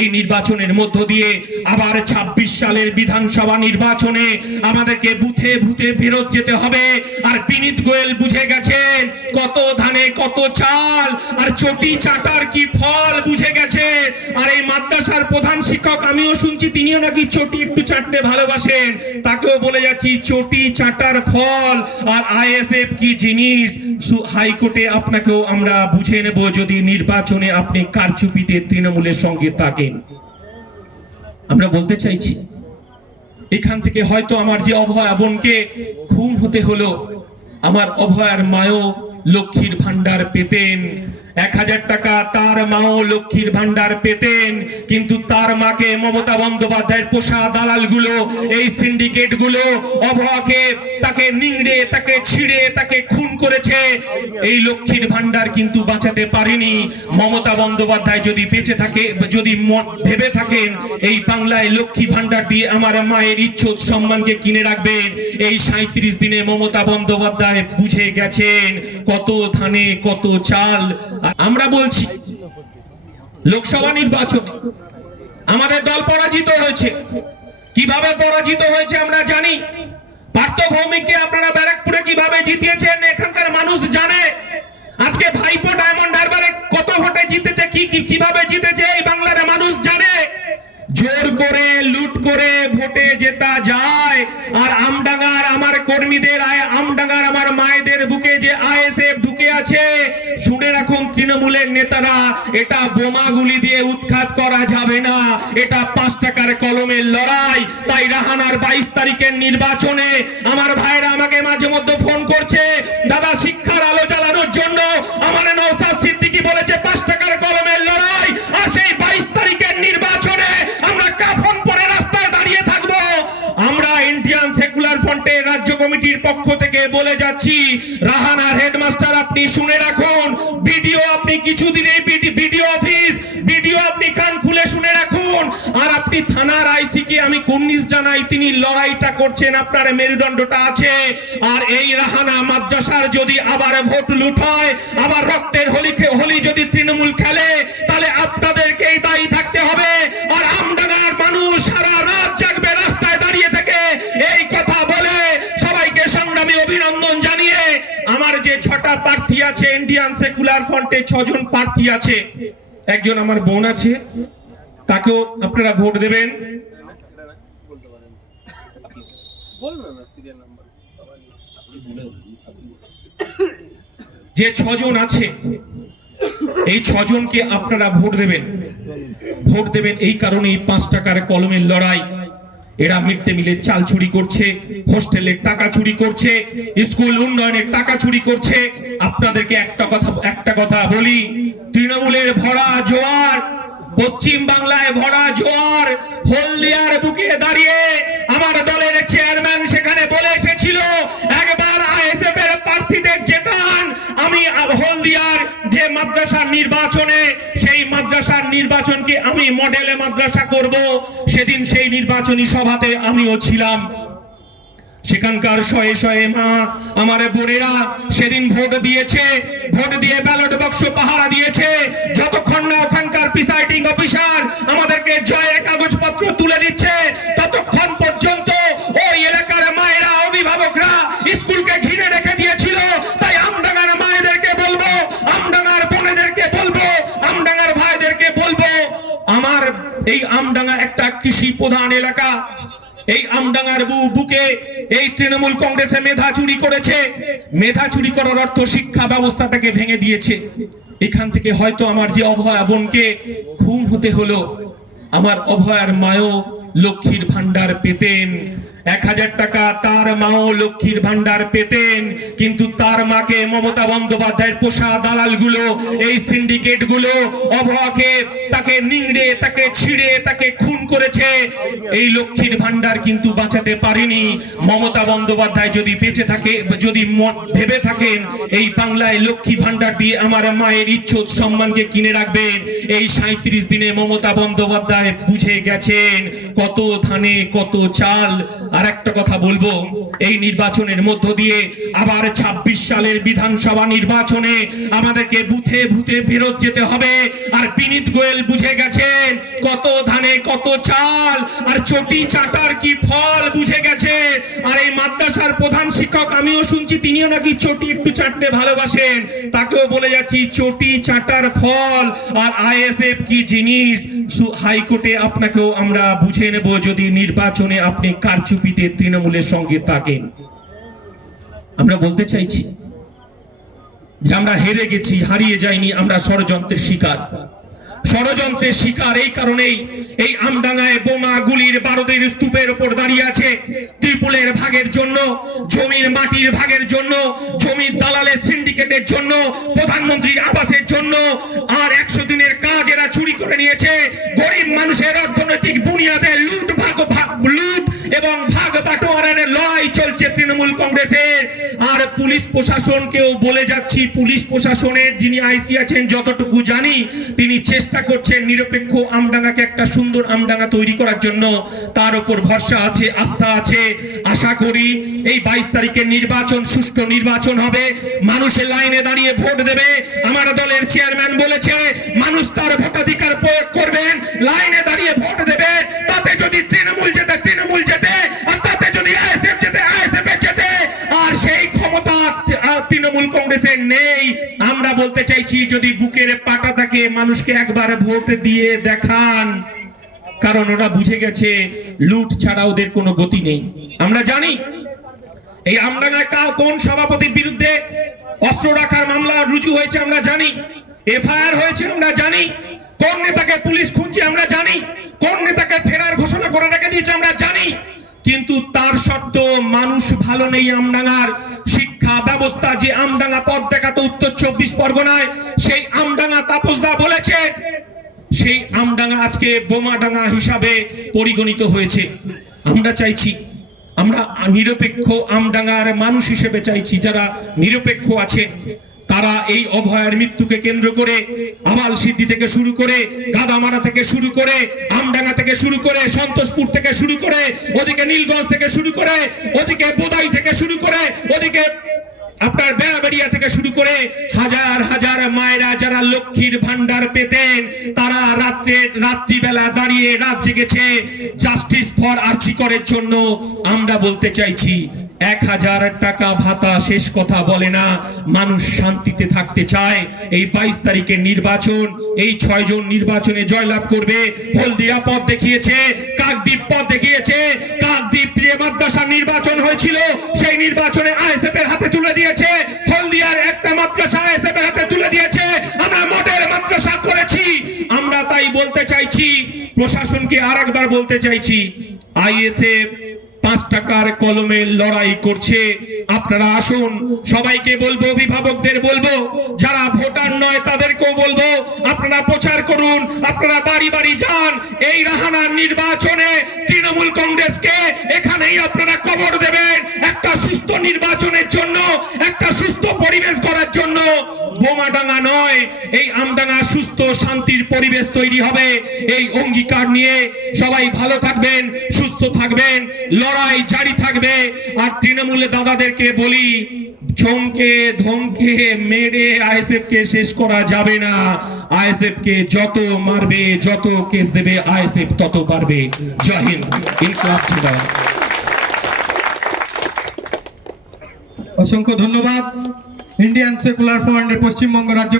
এই নির্বাচনের মধ্য দিয়ে আবার ২৬ সালের বিধানসভা নির্বাচনে আমাদেরকে বুথে বুথে ফেরত যেতে হবে। আর বিনীত গোয়েল বুঝে গেছেন কত ধানে কত চাল, আর চটি চাটার কি ফল বুঝে গেছে আর এই মাদ্রাসার প্রধান শিক্ষক আমিও শুনছি, তিনিও নাকি চটি একটু চাটতে ভালোবাসেন। তাকেও বলে যাচ্ছি, চটি চাটার ফল, আর আইএসএফ কি জিনিস? হাইকোর্টে আপনাকেও আমরা বুঝে নেব যদি নির্বাচনে আপনি কারচুপিতে তৃণমূলের সঙ্গে থাকেন। আমরা বলতে চাইছি, এখান থেকে হয়তো আমার যে অভয়া বোনকে খুন হতে হলো, আমার অভয়ার মায়ও লক্ষ্মীর ভান্ডার পেতেন এক হাজার টাকা তার মাও লক্ষ্মীর ভান্ডার পেতেন। কিন্তু তার মাকে মমতা বন্দ্যোপাধ্যায়ের পোষা দালালগুলো এই সিন্ডিকেটগুলো অভয়াকে তাকে নিংড়ে, তাকে ছিঁড়ে, তাকে খুন করেছে। এই লক্ষ্মীর ভান্ডার কিন্তু বাঁচাতে পারেনি। মমতা বন্দ্যোপাধ্যায় যদি বেঁচে থাকে, যদি ভেবে থাকেন, এই বাংলায় লক্ষ্মী ভান্ডার দিয়ে আমার মায়ের ইজ্জত সম্মানকে কিনে রাখবেন। এই সাঁত্রিশ দিনে মমতা বন্দ্যোপাধ্যায় বুঝে গেছেন কত ধানে, কত চাল আমরা বলছি, লোকসভা নির্বাচন, আমাদের দল পরাজিত হয়েছে। কীভাবে পরাজিত হয়েছে আমরা জানি। পার্থ ভৌমিককে আপনারা ব্যারাকপুরে কীভাবে জিতিয়েছেন, এখানকার মানুষ জানে। আজকে ভাইপো ডায়মন্ড হারবারে কত ভোটে জিতেছে, কি কীভাবে জিতেছে, এই বাংলার মানুষ জানে। জোর করে, লুট করে ভোটে জেতা যায়। আর আমডাঙ্গার আমার কর্মীদের আমডাঙ্গার আমার মায়েদের বুকে যে আইএসএফ ঢুকে আছে শুনে রাখুন তৃণমূলের নেতারা, এটা বোমাগুলি দিয়ে উৎখাত করা যাবে না। এটা পাঁচ টাকার কলমের লড়াই। তাই রাহানার বাইশ তারিখের নির্বাচনে আমার ভাইরা আমাকে মাঝে মধ্যে ফোন করছে, দাদা, শিক্ষার আলো জ্বালানোর জন্য আমার নৌসাদ সিদ্দিকি বলেছে পাঁচ টাকার কলমের লড়াই, আর সেই বাইশ তারিখের নির্বাচনে আমরা কাফন পরে রাস্তায় দাঁড়িয়ে থাকব। আমরা ইন্ডিয়ান সেকুলার ফ্রন্টের রাজ্য কমিটির পক্ষ থেকে বলে যাচ্ছি, রাহানার হেডমাস্টার, আপনি শুনে আপনি থানার আইসি কে আমি কুর্নিশ জানাই, তিনি লড়াইটা করছেন, আপনার মেরুদণ্ডটা আছে। আর এই রাহানা মাদ্রাসার যদি আবার ভোট লুট হয়, আবার রক্তের হোলি হোলি যদি তৃণমূল খেলে, তাহলে আপনাদেরকেই দায়ী থাকতে হবে। আর আমডাঙ্গার মানুষ সারা রাত জাগবে রাস্তায় দাঁড়িয়ে থেকে। এই কথা বলে সবাইকে সংগ্রামী অভিনন্দন জানিয়ে আমার যে ছটা প্রার্থী আছে ইন্ডিয়ান সেকুলার ফ্রন্টে ছজন প্রার্থী আছে। একজন আমার বোন আছে তাকেও আপনারা ভোট দেবেন। যে ছজন আছে, এই ছজনকে আপনারা ভোট দেবেন। ভোট দেবেন এই কারণে এই পাঁচ টাকার কলমের লড়াই। এরা মিড ডে মিলের চাল চুরি করছে হোস্টেলের টাকা চুরি করছে, স্কুল উন্নয়নের টাকা চুরি করছে। আপনাদেরকে একটা কথা একটা কথা বলি, তৃণমূলের ভরা জোয়ার পশ্চিম বাংলায় ভরা জোয়ার, হলদিয়ার বুকে দাঁড়িয়ে আমার দলের চেয়ারম্যান সেখানে বলে এসেছিল, একবার প্রার্থীদের জেতান। আমি হলদিয়ার যে মাদ্রাসার নির্বাচনে, সেই মাদ্রাসার নির্বাচনকে আমি মডেলে মাদ্রাসা করব। সেদিন সেই নির্বাচনী সভাতে আমিও ছিলাম। সেখানকার শয়ে শয়ে মা, আমার বোনেরা সেদিন ভোট দিয়েছে। ভোট দিয়ে ব্যালট বাক্স পাহারা দিয়েছে। যতক্ষণ না ওখানকার প্রিসাইডিং অফিসার আমাদেরকে জয়ের কাগজপত্র তুলে দিচ্ছে, ততক্ষণ পর্যন্ত ওই এলাকার মায়েরা, অভিভাবকরা স্কুলকে ঘিরে রেখে দিয়েছিল। তাই মায়েদেরকে বলব বোনেদেরকে বলব ভাইদেরকে বলব, আমার এই আমডাঙ্গা একটা কৃষি প্রধান এলাকা। এই আমডাঙ্গার বুকে এই তৃণমূল কংগ্রেসে মেধা চুরি করেছে। মেধা চুরি করার অর্থ শিক্ষা ব্যবস্থাটাকে ভেঙে দিয়েছে। এখান থেকে হয়তো আমার যে অভয়া বোনকে খুন হতে হলো, আমার অভয়ার মায়ও লক্ষ্মীর ভান্ডার পেতেন। টাকা তার মাও লক্ষ্মীর ভান্ডার পেতেন। কিন্তু তার মাকে মমতা বন্দ্যোপাধ্যায়ের পোষা দালালগুলো এই সিন্ডিকেটগুলো অভয়াকে তাকে নিংড়ে, তাকে ছিঁড়ে, তাকে খুন করেছে। এই লক্ষ্মীর ভান্ডার কিন্তু বাঁচাতে পারেনি। মমতা বন্দ্যোপাধ্যায় যদি বেঁচে থাকে, যদি ভেবে থাকেন, এই বাংলায় লক্ষ্মী ভান্ডার দিয়ে আমার মায়ের ইজ্জত, সম্মানকে কিনে রাখবেন। এই সাঁত্রিশ দিনে মমতা বন্দ্যোপাধ্যায় বুঝে গেছেন কত ধানে কত চাল? আর একটা কথা বলব। এই নির্বাচনের মধ্য দিয়ে আবার ২৬ সালের বিধানসভা নির্বাচনে আমাদেরকে বুথে বুথে ফেরত যেতে হবে। আর বিনীত গোয়েল বুঝে গেছেন কত ধানে কত চাল, আর চটি চাটার কি ফল বুঝে গেছে। আর এই মাদ্রাসার প্রধান শিক্ষক আমিও শুনছি, তিনিও নাকি চটি একটু চাটতে ভালোবাসেন। তাকেও বলে যাচ্ছি, চটি চাটার ফল আর আইএসএফ কি জিনিস? হাইকোর্টে আপনাকেও আমরা বুঝে নেব যদি নির্বাচনে আপনি কারচুপিতে তৃণমূলের সঙ্গে থাকেন। আমরা বলতে চাইছি যে আমরা হেরে গেছি হারিয়ে যাইনি আমরা ষড়যন্ত্রের শিকার। ষড়যন্ত্রের শিকার এই কারণেই এই আমডাঙ্গায় বোমা গুলির বারোদের স্তূপের উপর দাঁড়িয়ে আছে ত্রিপুলের ভাগের জন্য, জমির মাটির ভাগের জন্য, জমির দালালের সিন্ডিকেটের জন্য, প্রধানমন্ত্রীর আবাসের জন্য। আর একশো দিনের কাজ এরা চুরি করে নিয়েছে। গরিব মানুষের অর্থনৈতিক বুনিয়াদে লুট, ভাগ ভাগ, লুট এবং ভাগ বাটোয়ারের লড়াই চলছে তৃণমূল কংগ্রেসের আর পুলিশ প্রশাসনকেও বলে যাচ্ছি, পুলিশ প্রশাসনের যিনি আইসি আছেন, যতটুকু জানি, তিনি চেষ্টা করছেন নিরপেক্ষ আমডাঙ্গাকে একটা সুন্দর আমডাঙ্গা তৈরি করার জন্য। তার উপর ভরসা আছে, আস্থা আছে। আশা করি এই বাইশ তারিখের নির্বাচন, সুষ্ঠু নির্বাচন হবে। মানুষের লাইনে দাঁড়িয়ে ভোট দেবে। আমার দলের চেয়ারম্যান বলেছে, মানুষ তার ভোটাধিকার প্রয়োগ করবেন, লাইনে দাঁড়িয়ে ভোট দেবে। তাতে যদি তৃণমূল যেতে তৃণমূল যেতে তৃণমূল কংগ্রেসের নেই। আমরা বলতে চাইছি, যদি বুকের পাটা থাকে মানুষকে একবার ভোট দিয়ে দেখান, কারণ ওরা বুঝে গেছে লুট ছাড়া ওদের কোনো গতি নেই। আমরা জানি, এই আমডাঙ্গায় কাল কোন সভাপতির বিরুদ্ধে অস্ত্র রাখার মামলা রুজু হয়েছে আমরা জানি, এফআইআর হয়েছে আমরা জানি, কোন নেতাকে পুলিশ খুঁজছে আমরা জানি, কোন নেতাকে ফেরার ঘোষণা করে রেখে দিয়েছে আমরা জানি, কিন্তু তার সত্ত্বেও মানুষ ভালো নেই আমডাঙ্গার ব্যবস্থা যে আমডাঙ্গা পথ দেখাতো উত্তর চব্বিশ পরগনায়, সেই আমডাঙ্গা তাপসদা বলেছে। সেই আমডাঙ্গা আজকে বোমাডাঙ্গা হিসাবে পরিগণিত হয়েছে। আমরা চাইছি, আমরা নিরপেক্ষ আমডাঙ্গার মানুষ হিসেবে চাইছি যারা নিরপেক্ষ আছেন। তারা এই অভয়ার মৃত্যুকে কেন্দ্র করে আবাল সিদ্ধি থেকে শুরু করে গাদামারা থেকে শুরু করে আমডাঙ্গা থেকে শুরু করে সন্তোষপুর থেকে শুরু করে, ওদিকে নীলগঞ্জ থেকে শুরু করে, ওদিকে বোদাই থেকে শুরু করে, ওদিকে আপনার বেড়াবেড়িয়া থেকে শুরু করে হাজার হাজার মায়েরা যারা লক্ষ্মীর ভান্ডার পেতেন, তারা রাত্রে, রাত্রিবেলা দাঁড়িয়ে রাত জেগেছে। জাস্টিস ফর আর্চিকরের জন্য আমরা বলতে চাইছি এক হাজার টাকা ভাতা শেষ কথা বলে না। মানুষ শান্তিতে থাকতে চায়। এই বাইশ তারিখের নির্বাচন, এই ছয় জন নির্বাচনে জয়লাভ করবে। হলদিয়া পথ দেখিয়েছে, কাকদ্বীপ পথ দেখিয়েছে। কাকদ্বীপ প্রিয় মাদ্রাসা নির্বাচন হয়েছিল, সেই নির্বাচনে আইএসএফ এর হাতে তুলে দিয়েছে। হলদিয়ার একটা মাদ্রাসা আইএসএফ এর হাতে তুলে দিয়েছে। আমরা মডেল মাদ্রাসা করেছি। আমরা তাই বলতে চাইছি, প্রশাসনকে আর বলতে চাইছি, আইএসএফ পাঁচ টাকার কলমে লড়াই করছে। আপনারা আসুন, সবাইকে বলব, অভিভাবকদের বলব, যারা ভোটার নয় তাদেরকেও বলব, আপনারা প্রচার করুন, আপনারা বাড়ি বাড়ি যান। এই রাহানার নির্বাচনে তৃণমূল কংগ্রেসকে এখানেই আপনারা কবর দেবেন। একটা সুস্থ নির্বাচনের জন্য, একটা সুস্থ পরিবেশ করার জন্য। বোমাডাঙ্গা নয়, এই আমডাঙ্গা সুস্থ, শান্তির পরিবেশ তৈরি হবে। এই অঙ্গীকার নিয়ে সবাই ভালো থাকবেন, সুস্থ থাকবেন, লড়াই জারি থাকবে। আর তৃণমূলের দাদাদেরকে বলি চমকে ধমকে মেরে শেষ করা যাবে না। আইএসএফ যত মারবে, যত কেস দেবে, আইএসএফ তত পারবে। জয় হিন্দ। অসংখ্য ধন্যবাদ। ইন্ডিয়ান সেকুলার ফ্রন্টের পশ্চিমবঙ্গ রাজ্য